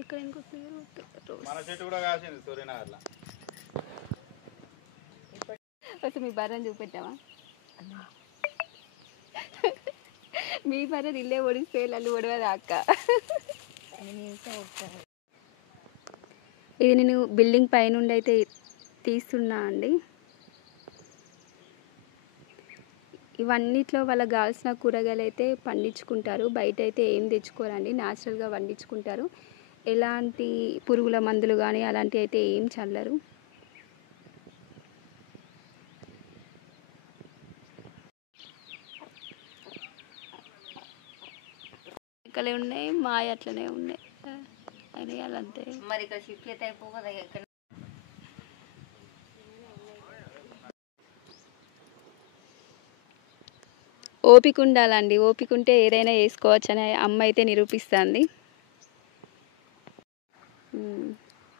ఇక్కడ మన చెట్టు కూడా కాసింది సూర్యనగర్లో. అసలు మీ బర్రెని చూపెట్టావా? మీ బర్రెని ఇల్లే ఒడిస్తే నన్ను ఒడవదా అక్క? ఇది నేను బిల్డింగ్ పైనుండి అయితే తీస్తున్నా అండి. ఇవన్నిట్లో వాళ్ళకి కావాల్సిన కూరగాయలు అయితే పండించుకుంటారు. బయట అయితే ఏం తెచ్చుకోరండి, న్యాచురల్గా పండించుకుంటారు. ఎలాంటి పురుగుల మందులు కానీ అలాంటివి అయితే ఏం చల్లరు. ఇక్కడే ఉన్నాయి, మాయ అట్లనే ఉన్నాయి అని అలాంతే. మరి ఇక్కడ షిఫ్ట్ అయితే అయిపోదా? ఎక్కడ ఓపిక ఉండాలండి, ఓపిక ఉంటే ఏదైనా వేసుకోవచ్చు అని అమ్మ అయితే నిరూపిస్తుంది.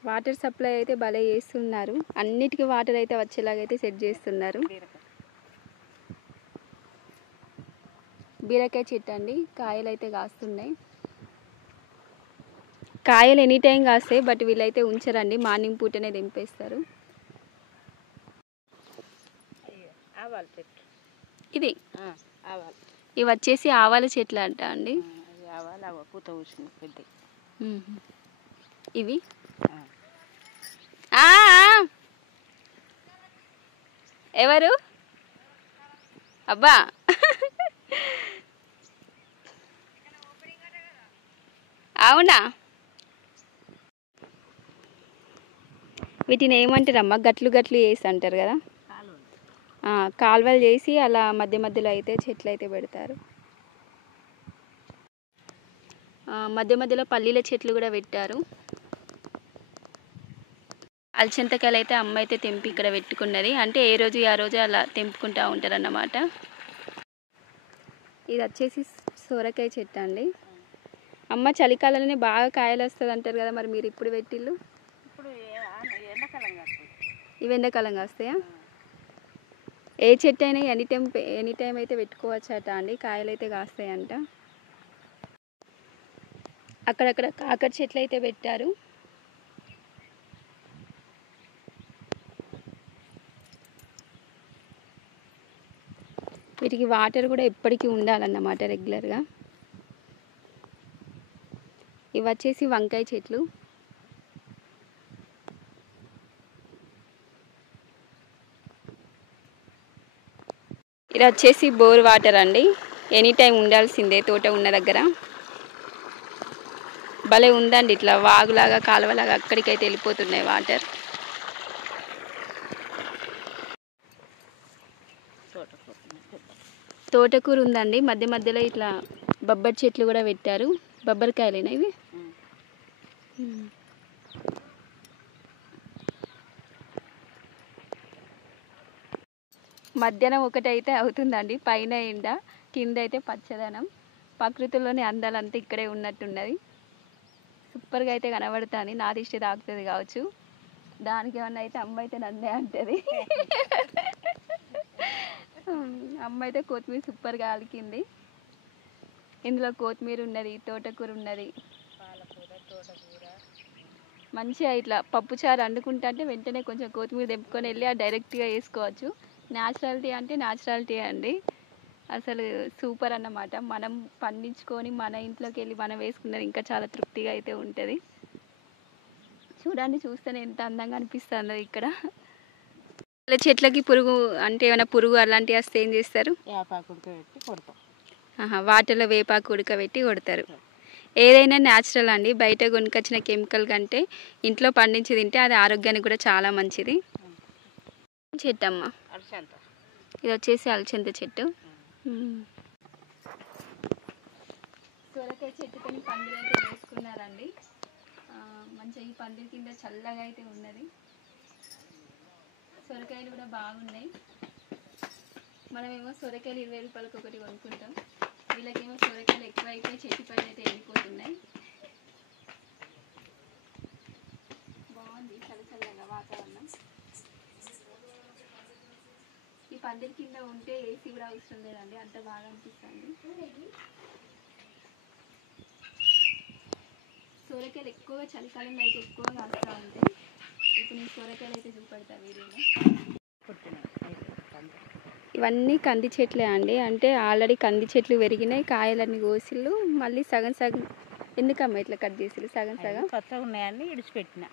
వాటర్ సప్లై అయితే భలే చేస్తున్నారు. అన్నిటికీ వాటర్ అయితే వచ్చేలాగైతే సెట్ చేస్తున్నారు. బీరకాయ చెట్టు అండి, కాయలు అయితే కాస్తున్నాయి. కాయలు ఎనీ టైం కాస్తాయి, బట్ వీళ్ళైతే ఉంచరండి, మార్నింగ్ పూటనే దింపేస్తారు. ఇది ఇవి వచ్చేసి ఆవాల చెట్లు అంట అండి. ఇవి ఎవరు అబ్బా? అవునా? వీటిని ఏమంటారమ్మా? గట్లు గట్లు చేసి అంటారు కదా, కాలువలు చేసి అలా మధ్య మధ్యలో అయితే చెట్లు అయితే పెడతారు. మధ్య మధ్యలో పల్లీల చెట్లు కూడా పెట్టారు. అలచింతకాయలు అయితే అమ్మ అయితే తెంపి ఇక్కడ పెట్టుకున్నది. అంటే ఏ రోజు ఆ రోజు అలా తెంపుకుంటూ ఉంటారు అన్నమాట. ఇది వచ్చేసి సొరకాయ చెట్టు అండి. అమ్మ చలికాలంలోనే బాగా కాయలు వస్తుంది అంటారు కదా, మరి మీరు ఇప్పుడు పెట్టిళ్ళు? ఇవి ఎండాకాలంగా వస్తాయా? ఏ చెట్టు అయినా ఎనీ టైం అయితే పెట్టుకోవచ్చట అండి, కాయలు అయితే కాస్తాయంట. అక్కడక్కడ కాకర చెట్లు అయితే పెట్టారు. వీటికి వాటర్ కూడా ఎప్పటికీ ఉండాలన్నమాట, రెగ్యులర్గా. ఇవి వచ్చేసి వంకాయ చెట్లు. ఇది వచ్చేసి బోర్ వాటర్ అండి, ఎనీ టైం ఉండాల్సిందే తోట ఉన్న దగ్గర. భలే ఉందండి, ఇట్లా వాగులాగా కాలువలాగా అక్కడికైతే వెళ్ళిపోతున్నాయి వాటర్. తోటకూర ఉందండి, మధ్య మధ్యలో ఇట్లా బొబ్బరి చెట్లు కూడా పెట్టారు. బొబ్బరికాయలేనా ఇవి? మధ్యాహ్నం ఒకటైతే అవుతుందండి, పైన ఎండ, కింద అయితే పచ్చదనం. ప్రకృతిలోని అందాలంతా ఇక్కడే ఉన్నట్టున్నది. సూపర్గా అయితే కనబడుతుంది. నా దిష్టి తాకుతుంది కావచ్చు, దానికి ఏమన్నా అయితే అమ్మ అయితే నన్నే అంటది. అమ్మ అయితే కొత్తిమీర సూపర్గా అలికింది. ఇందులో కొత్తిమీర ఉన్నది, తోటకూర ఉన్నది. మంచిగా ఇట్లా పప్పుచారు వండుకుంటా అంటే వెంటనే కొంచెం కొత్తిమీర తెంపుకొని వెళ్ళి డైరెక్ట్గా వేసుకోవచ్చు. న్యాచురాలిటీ అంటే న్యాచురాలిటీ అండి, అసలు సూపర్ అన్నమాట. మనం పండించుకొని మన ఇంట్లోకి వెళ్ళి మనం వేసుకున్నది ఇంకా చాలా తృప్తిగా అయితే ఉంటుంది. చూడండి, చూస్తేనే ఎంత అందంగా అనిపిస్తుంది ఇక్కడ. చెట్లకి పురుగు అంటే ఏమైనా పురుగు అలాంటివి వస్తే ఏం చేస్తారు? వాటర్లో వేపాకు ఉడకబెట్టి కొడతారు. ఏదైనా న్యాచురల్ అండి, బయట కొనుకొచ్చిన కెమికల్ కంటే ఇంట్లో పండించి తింటే అది ఆరోగ్యానికి కూడా చాలా మంచిది. చెట్టు అమ్మ, ఇది వచ్చేసి అలచంద చెట్టు. సొరకాయ చెట్టుకొని పందిరి అయితే వేసుకున్నారండి. మంచిగా ఈ పందిరి కింద చల్లగా అయితే ఉన్నది. సొరకాయలు కూడా బాగున్నాయి. మనమేమో సొరకాయలు 20 రూపాయలకు ఒకటి కొనుక్కుంటాం, వీళ్ళకేమో సొరకాయలు ఎక్కువ అయిపోయి చెట్టు పైన అయితే ఎండిపోతున్నాయి. బాగుంది చల్లచల్లగా వాతావరణం. ఈ పందిరి కింద ఉంటే ఏసీ కూడా అవసరం లేదండి, అంత బాగా అనిపిస్తుంది. సొరకాయలు ఎక్కువగా చలికాలంలో అయితే ఎక్కువగా కాస్తూ ఉంటాయి. ఇప్పుడు నేను సొరకాయలు అయితే చూపెడతా వీడియోలో. ఇవన్నీ కంది చెట్లే అండి. అంటే ఆల్రెడీ కంది చెట్లు పెరిగినాయి, కాయలన్నీ కోసిళ్ళు, మళ్ళీ సగం సగం. ఎందుకమ్మా ఇట్లా కట్ చేసిళ్ళు సగం సగం? కొత్తగా ఉన్నాయని ఇడిచిపెట్టిన,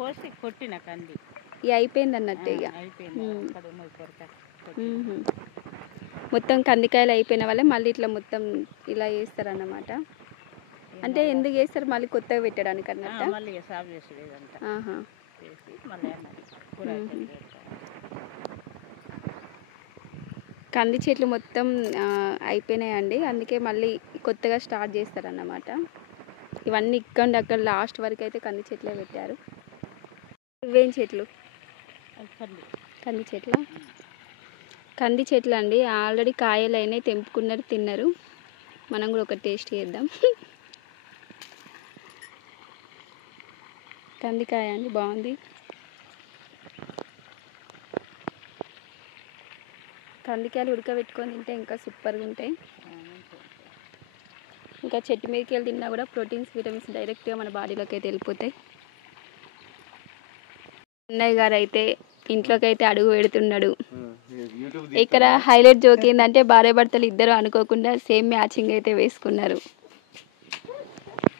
కోసి కొట్టిన కంది. ఇక అయిపోయింది అన్నట్టు ఇక అయిపోయింది. అక్కడ ఉన్నది కొరక మొత్తం కందికాయలు అయిపోయిన వల్ల మళ్ళీ ఇట్లా మొత్తం ఇలా వేస్తారన్నమాట. అంటే ఎందుకు వేస్తారు? మళ్ళీ కొత్తగా పెట్టడానికి అన్నట్టు. మళ్ళీ సాగు చేసేది ఇదంతా చేసి మళ్ళీ కంది చెట్లు మొత్తం అయిపోయినాయండి, అందుకే మళ్ళీ కొత్తగా స్టార్ట్ చేస్తారన్నమాట. ఇవన్నీ ఇక్కడ అక్కడ లాస్ట్ వరకు అయితే కంది చెట్లే పెట్టారు. ఇవేం చెట్లు? కంది చెట్ల. కంది చెట్లు అండి. ఆల్రెడీ కాయలు అయినాయి, తెంపుకున్నారు, తిన్నారు. మనం కూడా ఒక టేస్ట్ చేద్దాం. కందికాయ అండి, బాగుంది. కందికాయలు ఉడకబెట్టుకొని తింటే ఇంకా సూపర్గా ఉంటాయి. ఇంకా చెట్టు మీదకి వెళ్ళి తిన్నా కూడా ప్రోటీన్స్, విటమిన్స్ డైరెక్ట్గా మన బాడీలోకి అయితే వెళ్ళిపోతాయి. అన్నయ్య గారు అయితే ఇంట్లోకి అయితే అడుగు పెడుతున్నాడు. ఇక్కడ హైలైట్ జోక్ ఏంటంటే భార్య భర్తలు ఇద్దరు అనుకోకుండా సేమ్ మ్యాచింగ్ అయితే వేసుకున్నారు.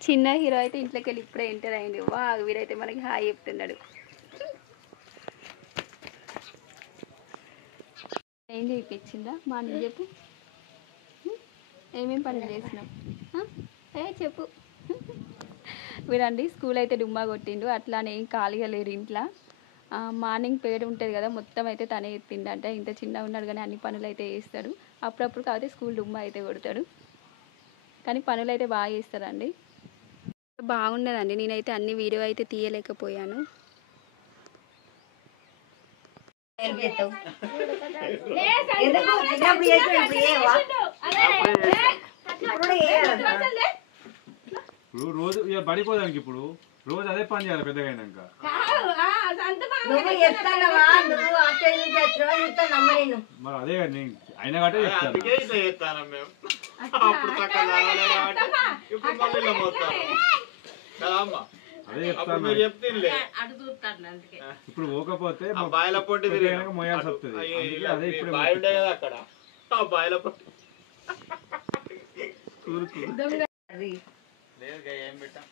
చిన్న హీరో అయితే ఇంట్లోకి వెళ్ళి ఇప్పుడే ఎంటర్ అయింది. వా, వీరైతే మనకి హాయ్ చెప్తున్నాడు. ఏం చేయించిందా మా అన్న చెప్పు, ఏమేం పనులు చేసినావు చెప్పు. వీడండి స్కూల్ అయితే డుమ్మా కొట్టిండు, అట్లానే ఏం ఖాళీగా లేరు ఇంట్లో. మార్నింగ్ పేరు ఉంటుంది కదా, మొత్తం అయితే తనే ఎత్తిండంట. ఇంత చిన్నగా ఉన్నాడు కానీ అన్ని పనులు అయితే చేస్తాడు. అప్పుడప్పుడు కాకపోతే స్కూల్ డుమ్మా అయితే కొడతాడు, కానీ పనులు అయితే బాగా చేస్తారండి. బాగున్నదండి. నేనైతే అన్ని వీడియో అయితే తీయలేకపోయాను. రోజు పడిపోదానికి ఇప్పుడు రోజు అదే పని చేయాలి పెద్దగా అయినాక. మరి అదే అయినా కాబట్టి చెప్తాను. అదే చెప్తాను. ఇప్పుడు పోకపోతే బాయిల పొట్టి మోయాల్సి వస్తుంది. అదే ఇప్పుడు అక్కడ బాయిల పొట్టి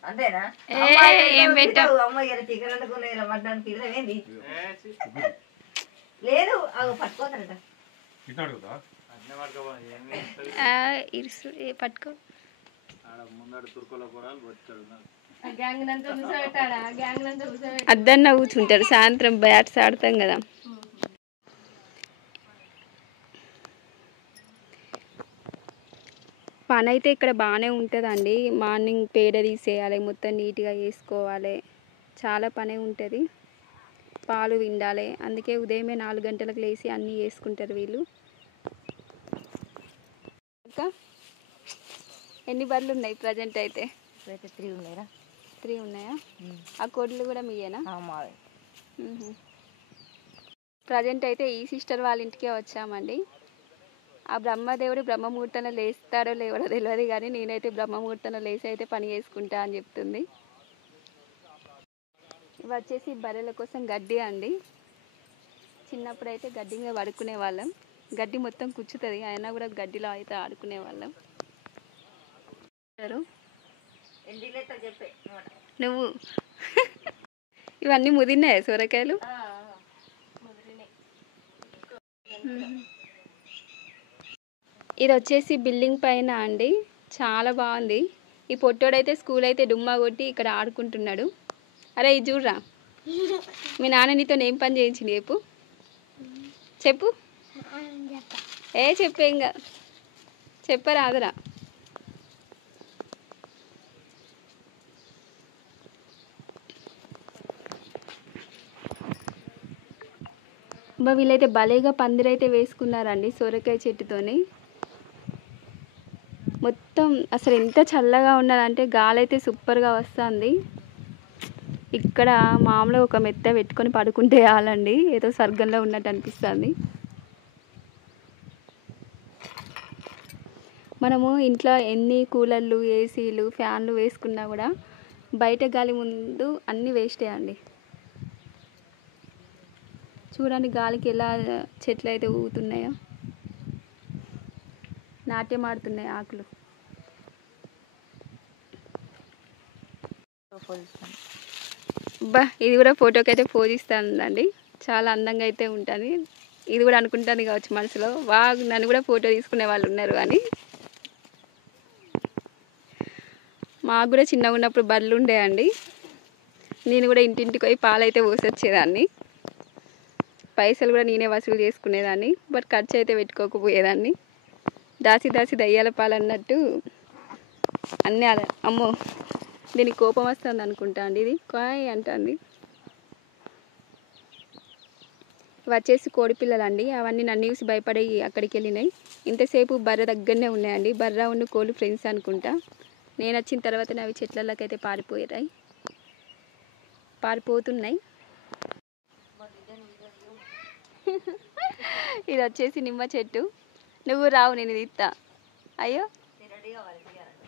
అంతేనా? లేదు పట్టుకోతారట. పట్టుకో ముందడు తుర్కోల కూరలు వచ్చాడు. అద్దన్న కూర్చుంటాడు. సాయంత్రం బ్యాట్స్ ఆడతాం కదా. పని అయితే ఇక్కడ బాగానే ఉంటుందండి. మార్నింగ్ పేడ తీసేయాలి, మొత్తం నీట్గా వేసుకోవాలి, చాలా పని ఉంటుంది. పాలు విండాలి, అందుకే ఉదయమే 4 గంటలకు లేచి అన్నీ వేసుకుంటారు వీళ్ళు. ఇంకా ఎన్ని బర్రెలు ఉన్నాయి ప్రజెంట్ అయితే? 3 ఉన్నాయా? 3 ఉన్నాయా? ఆ కోడ్లు కూడా మీయేనా? ప్రజెంట్ అయితే ఈ సిస్టర్ వాళ్ళ ఇంటికే వచ్చామండి. ఆ బ్రహ్మదేవుడు బ్రహ్మముహూర్తంలో లేస్తాడో లేవడో తెలియదు, కానీ నేనైతే బ్రహ్మముహూర్తంలో లేచి అయితే పని చేసుకుంటా అని చెప్తుంది. ఇవి వచ్చేసి బర్రెల కోసం గడ్డి అండి. చిన్నప్పుడు అయితే గడ్డి మీద పడుకునే వాళ్ళం. గడ్డి మొత్తం కూర్చుతుంది, అయినా కూడా గడ్డిలో అయితే ఆడుకునే వాళ్ళం. నువ్వు ఇవన్నీ ముదిరినాయా సొరకాయలు? ఇది వచ్చేసి బిల్డింగ్ పైన అండి, చాలా బాగుంది. ఈ పొట్టోడైతే స్కూల్ అయితే డుమ్మా కొట్టి ఇక్కడ ఆడుకుంటున్నాడు. అరే ఇది చూడరా, మీ నాన్న నీతో ఏం పని చేయించింది చెప్పు చెప్పు. చెప్పే ఇంకా చెప్పరాదురా. వీళ్ళైతే భలేగా పందిరైతే వేసుకున్నారండి సొరకాయ చెట్టుతోని. మొత్తం అసలు ఎంత చల్లగా ఉన్నదంటే గాలి అయితే సూపర్గా వస్తుంది. ఇక్కడ మామూలుగా ఒక మెత్త పెట్టుకొని పడుకుంటే చాలండి, ఏదో స్వర్గంలో ఉన్నట్టు అనిపిస్తుంది. మనము ఇంట్లో ఎన్ని కూలర్లు ఏసీలు ఫ్యాన్లు వేసుకున్నా కూడా బయట గాలి ముందు అన్నీ వేస్టే అండి. చూడండి గాలికి ఎలా చెట్లు అయితే ఊగుతున్నాయో, నాట్యం ఆడుతున్నాయి ఆకులు. ఇది కూడా ఫోటోకి అయితే పోజ్ ఇస్తానండి. చాలా అందంగా అయితే ఉంటుంది. ఇది కూడా అనుకుంటాను కావచ్చు మనసులో, నన్ను కూడా ఫోటో తీసుకునే వాళ్ళు ఉన్నారు అని. మాకు కూడా చిన్నగా ఉన్నప్పుడు బర్రెలు ఉండేయండి. నేను కూడా ఇంటింటికి పోయి పాలైతే పోసొచ్చేదాన్ని. పైసలు కూడా నేనే వసూలు చేసుకునేదాన్ని. బట్ ఖర్చు అయితే పెట్టుకోకపోయేదాన్ని. దాసి దాసి దయ్యాల పాలు అన్నట్టు అన్నీ అమ్మో దీనికి కోపం వస్తుంది అనుకుంటా అండి. ఇది కాయ్ అంటుంది. వచ్చేసి కోడి పిల్లలండి. అవన్నీ నన్ను చూసి భయపడి అక్కడికి వెళ్ళినాయి. ఇంతసేపు బర్రె దగ్గరనే ఉన్నాయండి. బర్రె ఉన్న కోళ్ళు ఫ్రెండ్స్ అనుకుంటా. నేను వచ్చిన తర్వాతనే అవి చెట్లలోకైతే పారిపోతున్నాయి. ఇది వచ్చేసి నిమ్మ చెట్టు. నువ్వు రావు, నేను ఇది ఇస్తా. అయ్యో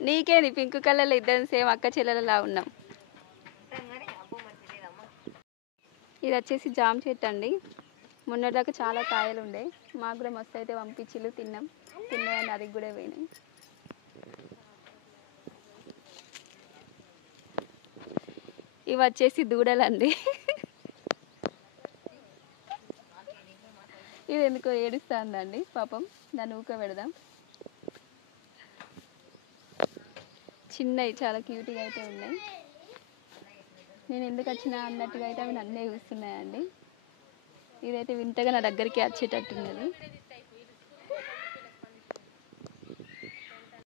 నీకేది పింక్ కలర్లో ఇద్దరు సేమ్ అక్క చెల్లెలలా ఉన్నాం. ఇది వచ్చేసి జామ చెట్టు అండి. మొన్నటిదాకా చాలా కాయలు ఉండే, మాకు కూడా మస్తు అయితే పంపించిళ్ళు, తిన్నాయని అది కూడా పోయినాయి. ఇవి వచ్చేసి దూడలండి. ఇది ఎందుకో ఏడుస్తుందండి పాపం, దాన్ని ఊకబెడదాం. చిన్నవి చాలా క్యూట్గా అయితే ఉన్నాయి. నేను ఎందుకు వచ్చినా అన్నట్టుగా అయితే అవి నన్నే చూస్తున్నాయండి. ఇదైతే వింతగా నా దగ్గరికి వచ్చేటట్టున్నది.